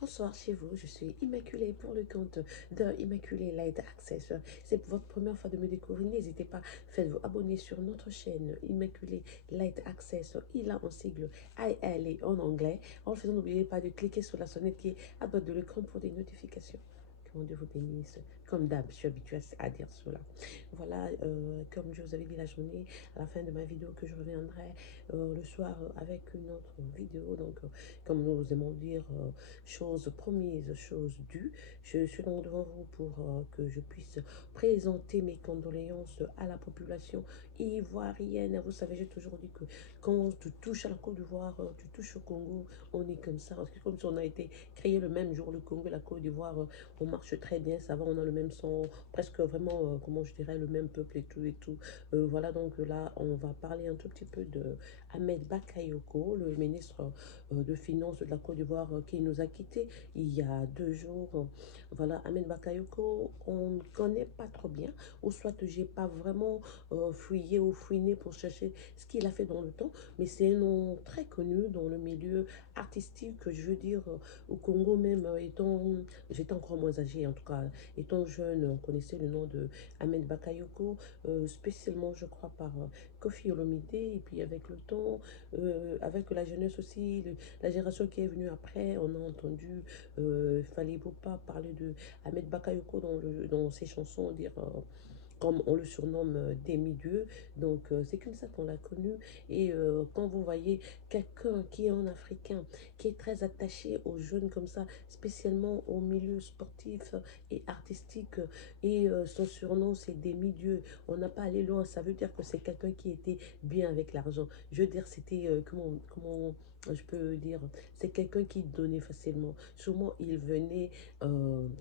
Bonsoir chez vous, je suis Immaculée pour le compte de Immaculée Light Access. C'est votre première fois de me découvrir, n'hésitez pas, faites-vous abonner sur notre chaîne Immaculée Light Access. Il a en sigle IL en anglais. En le faisant, n'oubliez pas de cliquer sur la sonnette qui est à droite de l'écran pour des notifications. Que mon Dieu vous bénisse. Comme d'hab, je suis habituée à dire cela. Voilà, comme je vous avais dit la journée, à la fin de ma vidéo, que je reviendrai le soir avec une autre vidéo. Donc, comme nous aimons dire, chose promise, chose due. Je suis donc devant vous pour que je puisse présenter mes condoléances à la population ivoirienne. Vous savez, j'ai toujours dit que quand tu touches à la Côte d'Ivoire, tu touches au Congo, on est comme ça. Parce que comme si on a été créé le même jour, le Congo et la Côte d'Ivoire, on marche très bien, ça va, on a le même sang, presque vraiment, comment je dirais, le même peuple et tout et tout. Voilà, donc là, on va parler un tout petit peu de Ahmed Bakayoko, le ministre de Finances de la Côte d'Ivoire qui nous a quittés il y a 2 jours. Voilà, Ahmed Bakayoko, on ne connaît pas trop bien, ou soit j'ai pas vraiment fouillé ou fouiné pour chercher ce qu'il a fait dans le temps, mais c'est un nom très connu dans le milieu artistique, je veux dire, au Congo même, étant, j'étais encore moins âgée en tout cas, étant jeune, on connaissait le nom de Ahmed Bakayoko, spécialement je crois par Kofi Olomide, et puis avec le temps, avec la jeunesse aussi, la génération qui est venue après, on a entendu Fally Ipupa parler de Ahmed Bakayoko dans ses chansons, dire comme on le surnomme demi-dieu. Donc c'est comme ça qu'on l'a connu. Et quand vous voyez quelqu'un qui est un Africain, qui est très attaché aux jeunes comme ça, spécialement au milieu sportif et artistique, et son surnom c'est demi-dieu, on n'a pas allé loin, ça veut dire que c'est quelqu'un qui était bien avec l'argent. Je veux dire, c'était, comment je peux dire, c'est quelqu'un qui donnait facilement. Souvent, il venait,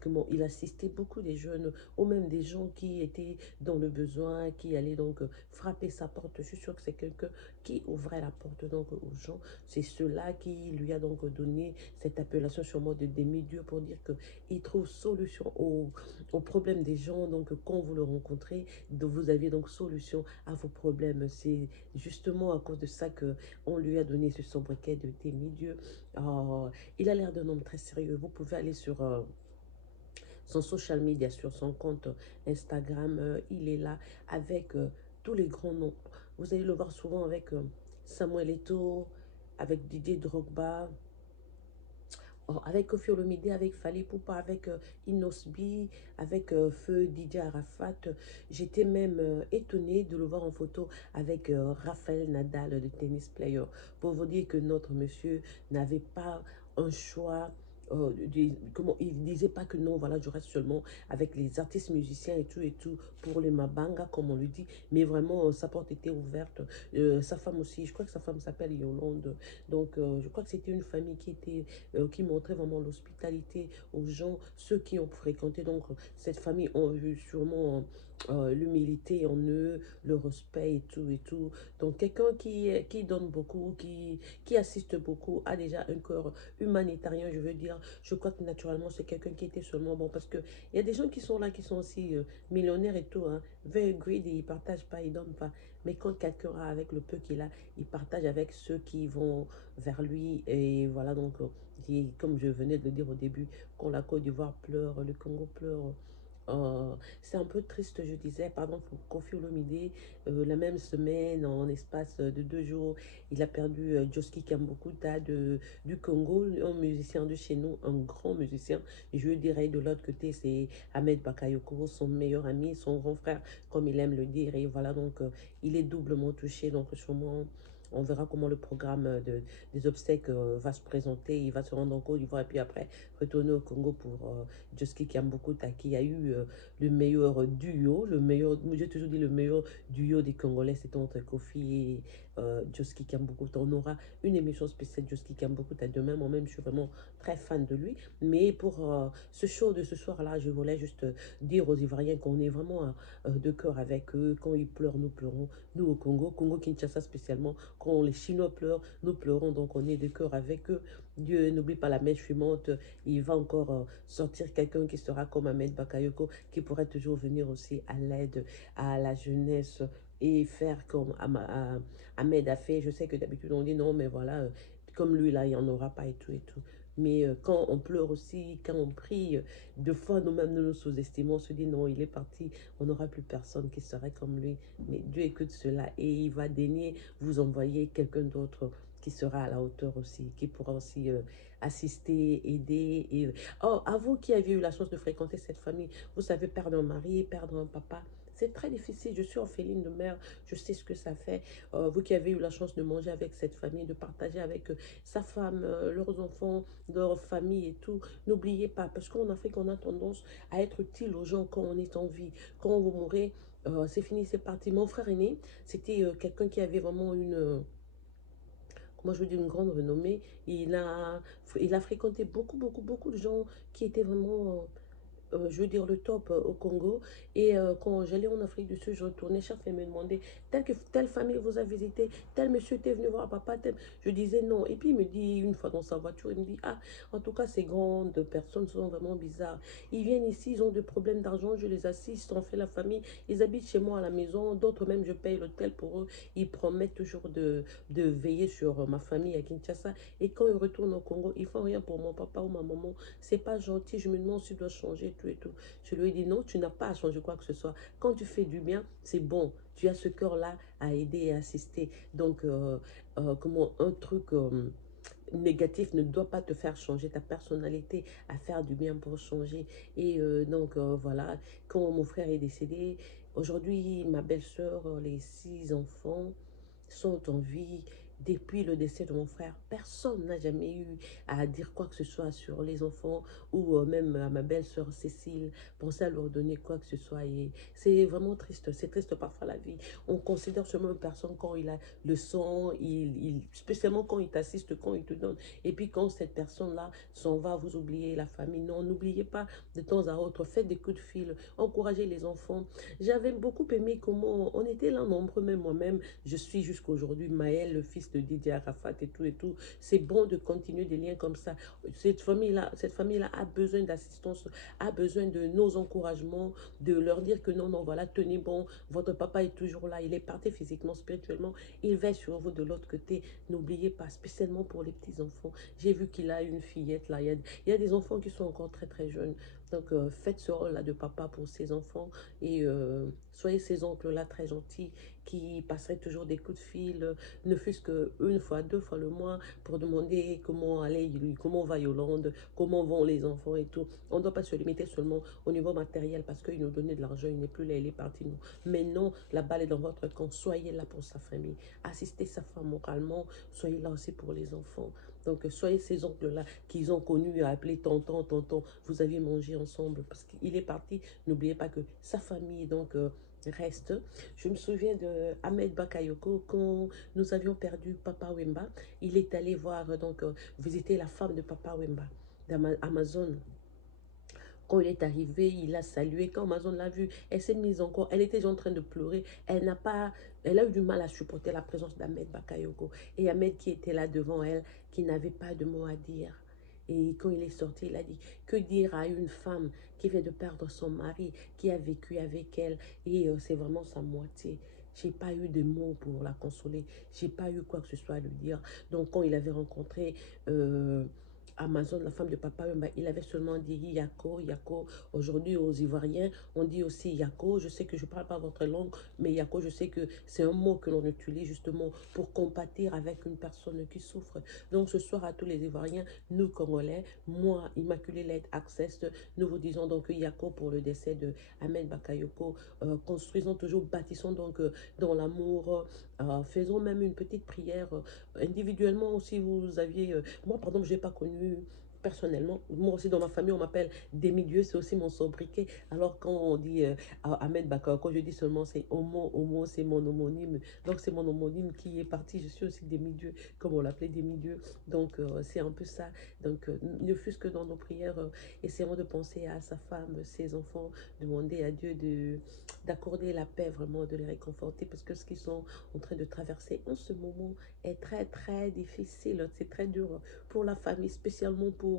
comment, il assistait beaucoup des jeunes, ou même des gens qui étaient dans le besoin, qui allaient donc frapper sa porte. Je suis sûre que c'est quelqu'un qui ouvrait la porte donc aux gens. C'est cela qui lui a donc donné cette appellation sûrement de demi-dieu, pour dire qu'il trouve solution aux problèmes des gens. Donc, quand vous le rencontrez, vous avez donc solution à vos problèmes. C'est justement à cause de ça que on lui a donné ce sobriquet de demi-dieu. Il a l'air d'un homme très sérieux. Vous pouvez aller sur son social media, sur son compte Instagram. Il est là avec tous les grands noms. Vous allez le voir souvent avec Samuel Eto'o, avec Didier Drogba, avec Kofi Olomide, avec Fally Ipupa, avec Inosbi, avec Feu Didier Arafat. J'étais même étonnée de le voir en photo avec Raphaël Nadal, le tennis player, pour vous dire que notre monsieur n'avait pas un choix. Comment il disait pas que non, voilà, je reste seulement avec les artistes musiciens et tout pour les mabanga comme on le dit, mais vraiment sa porte était ouverte. Sa femme aussi, je crois que sa femme s'appelle Yolande. Donc je crois que c'était une famille qui montrait vraiment l'hospitalité aux gens, ceux qui ont fréquenté donc cette famille ont vu sûrement l'humilité en eux, le respect et tout et tout. Donc quelqu'un qui donne beaucoup, qui assiste beaucoup, a déjà un cœur humanitaire, je veux dire. Je crois que naturellement c'est quelqu'un qui était seulement bon, parce que il y a des gens qui sont là, qui sont aussi millionnaires et tout, hein, very greedy, ils partagent pas, ils donnent pas. Mais quand quelqu'un a avec le peu qu'il a, il partage avec ceux qui vont vers lui. Et voilà, donc, comme je venais de le dire au début, quand la Côte d'Ivoire pleure, le Congo pleure, c'est un peu triste, je disais, pardon, pour Kofi Olomide, la même semaine, en espace de 2 jours, il a perdu Joski Kambukuta du Congo, un musicien de chez nous, un grand musicien. Je dirais de l'autre côté, c'est Ahmed Bakayoko, son meilleur ami, son grand frère, comme il aime le dire. Et voilà, donc, il est doublement touché, donc sûrement on verra comment le programme des obsèques va se présenter. Il va se rendre en Côte d'Ivoire et puis après retourner au Congo pour Joski Kiambukuta, qui a eu le meilleur duo, j'ai toujours dit le meilleur duo des Congolais, c'était entre Kofi et Joski Kiambukuta. On aura une émission spéciale Joski Kiambukuta demain. Moi-même, je suis vraiment très fan de lui. Mais pour ce show de ce soir-là, je voulais juste dire aux Ivoiriens qu'on est vraiment de cœur avec eux. Quand ils pleurent, nous pleurons. Nous au Congo, Congo-Kinshasa spécialement, quand les Chinois pleurent, nous pleurons, donc on est de cœur avec eux. Dieu n'oublie pas la messe suivante, il va encore sortir quelqu'un qui sera comme Ahmed Bakayoko, qui pourrait toujours venir aussi à l'aide à la jeunesse et faire comme Ahmed a fait. Je sais que d'habitude on dit non, mais voilà, comme lui là, il n'y en aura pas et tout et tout. Mais quand on pleure aussi, quand on prie, deux fois nous-mêmes nous nous sous-estimons, on se dit non, il est parti, on n'aura plus personne qui serait comme lui. Mais Dieu écoute cela et il va daigner vous envoyer quelqu'un d'autre qui sera à la hauteur aussi, qui pourra aussi assister, aider. Et... Oh, à vous qui avez eu la chance de fréquenter cette famille, vous savez, perdre un mari, perdre un papa, c'est très difficile. Je suis orpheline de mère, je sais ce que ça fait. Vous qui avez eu la chance de manger avec cette famille, de partager avec sa femme, leurs enfants, leur famille et tout, n'oubliez pas, parce qu'en Afrique, on a tendance à être utile aux gens quand on est en vie. Quand vous mourrez, c'est fini, c'est parti. Mon frère aîné, c'était quelqu'un qui avait vraiment moi je veux dire une grande renommée. Il a fréquenté beaucoup de gens qui étaient vraiment je veux dire le top au Congo. Et quand j'allais en Afrique du Sud, je retournais, chaque fois, me demandait, telle famille vous a visité, tel monsieur était venu voir papa, tel... Je disais non. Et puis il me dit, une fois dans sa voiture, il me dit, ah, en tout cas, ces grandes personnes sont vraiment bizarres. Ils viennent ici, ils ont des problèmes d'argent, je les assiste, on fait la famille, ils habitent chez moi à la maison, d'autres même, je paye l'hôtel pour eux. Ils promettent toujours de veiller sur ma famille à Kinshasa. Et quand ils retournent au Congo, ils font rien pour mon papa ou ma maman. C'est pas gentil, je me demande si je dois changer tout et tout. Je lui ai dit non, tu n'as pas à changer quoi que ce soit. Quand tu fais du bien, c'est bon. Tu as ce cœur-là à aider et assister. Donc, comment un truc négatif ne doit pas te faire changer ta personnalité, à faire du bien pour changer. Et donc, voilà, quand mon frère est décédé, aujourd'hui, ma belle-sœur, les 6 enfants, sont en vie depuis le décès de mon frère. Personne n'a jamais eu à dire quoi que ce soit sur les enfants ou même à ma belle-sœur Cécile, penser à leur donner quoi que ce soit. Et c'est vraiment triste. C'est triste parfois la vie. On considère seulement une personne quand il a le sang, spécialement quand il t'assiste, quand il te donne. Et puis quand cette personne-là s'en va, vous oubliez la famille. Non, n'oubliez pas de temps à autre, faites des coups de fil, encouragez les enfants. J'avais beaucoup aimé comment on était là nombreux, même moi-même. Je suis jusqu'à aujourd'hui Maël, le fils de Didier Arafat et tout et tout. C'est bon de continuer des liens comme ça. Cette famille-là a besoin d'assistance, a besoin de nos encouragements, de leur dire que non, non, voilà, tenez bon, votre papa est toujours là, il est parti physiquement, spirituellement, il veille sur vous de l'autre côté. N'oubliez pas, spécialement pour les petits-enfants. J'ai vu qu'il a une fillette là, il y a des enfants qui sont encore très très jeunes. Donc faites ce rôle-là de papa pour ses enfants et soyez ces oncles-là très gentils qui passeraient toujours des coups de fil, ne fût-ce qu'une fois, 2 fois le mois, pour demander comment allait lui, comment va Yolande, comment vont les enfants et tout. On ne doit pas se limiter seulement au niveau matériel parce qu'il nous donnait de l'argent, il n'est plus là, il est parti. Non. Mais non, la balle est dans votre camp. Soyez là pour sa famille. Assistez sa femme moralement. Soyez là aussi pour les enfants. Donc, soyez ces oncles-là qu'ils ont connus à appeler tonton, tonton. Vous aviez mangé ensemble parce qu'il est parti. N'oubliez pas que sa famille, donc, reste. Je me souviens de Ahmed Bakayoko quand nous avions perdu Papa Wemba. Il est allé voir, donc, visiter la femme de Papa Wemba d'Amazon. Quand il est arrivé, il a salué. Quand Amazon l'a vu, elle s'est mise encore. Elle était déjà en train de pleurer. Elle a eu du mal à supporter la présence d'Ahmed Bakayoko. Et Ahmed qui était là devant elle, qui n'avait pas de mots à dire. Et quand il est sorti, il a dit, que dire à une femme qui vient de perdre son mari, qui a vécu avec elle, et c'est vraiment sa moitié. J'ai pas eu de mots pour la consoler. J'ai pas eu quoi que ce soit à lui dire. Donc quand il avait rencontré Amazon, la femme de papa, ben, il avait seulement dit Yako, Yako. Aujourd'hui, aux Ivoiriens, on dit aussi Yako. Je sais que je ne parle pas votre langue, mais Yako, je sais que c'est un mot que l'on utilise justement pour compatir avec une personne qui souffre. Donc, ce soir, à tous les Ivoiriens, nous, Congolais, moi, Immaculée Light Access, nous vous disons donc Yako pour le décès de Ahmed Bakayoko. Construisons toujours, bâtissons donc dans l'amour. Faisons même une petite prière individuellement aussi. Vous aviez moi, par exemple, je n'ai pas connu personnellement. Moi aussi, dans ma famille, on m'appelle demi-dieu, c'est aussi mon sobriquet. Alors, quand on dit Ahmed Bakar, quand je dis seulement c'est Homo, Homo, c'est mon homonyme. Donc, c'est mon homonyme qui est parti. Je suis aussi demi-dieu, comme on l'appelait demi-dieu. Donc, c'est un peu ça. Donc, ne fût-ce que dans nos prières, essayons de penser à sa femme, ses enfants, demander à Dieu d'accorder la paix, vraiment, de les réconforter, parce que ce qu'ils sont en train de traverser en ce moment est très, très difficile. C'est très dur pour la famille, spécialement pour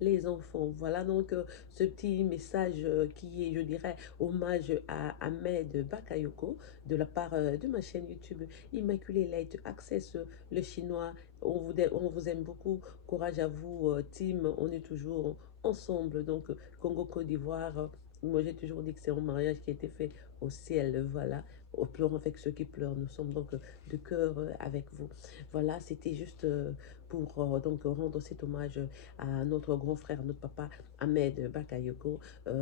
les enfants. Voilà donc ce petit message qui est, je dirais, hommage à Ahmed Bakayoko de la part de ma chaîne YouTube Immaculée Light Access, le chinois on vous aime beaucoup. Courage à vous, team. On est toujours ensemble. Donc, Congo, Côte d'Ivoire. Moi, j'ai toujours dit que c'est un mariage qui a été fait au ciel. Voilà. Au pleurant avec ceux qui pleurent. Nous sommes donc de cœur avec vous. Voilà, c'était juste pour donc rendre cet hommage à notre grand frère, notre papa Ahmed Bakayoko.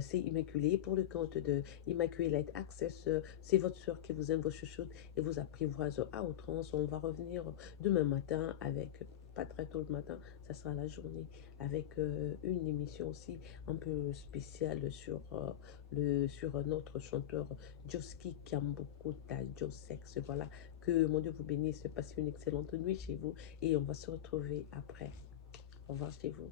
C'est Immaculée pour le compte de Immaculate Access. C'est votre soeur qui vous aime, vos chouchoutes et vous apprivoise à outrance. On va revenir demain matin avec, pas très tôt le matin, ça sera la journée, avec une émission aussi un peu spéciale sur notre chanteur Joski Kiambukuta Josex. Voilà, que mon Dieu vous bénisse, passez une excellente nuit chez vous et on va se retrouver après. Au revoir chez vous.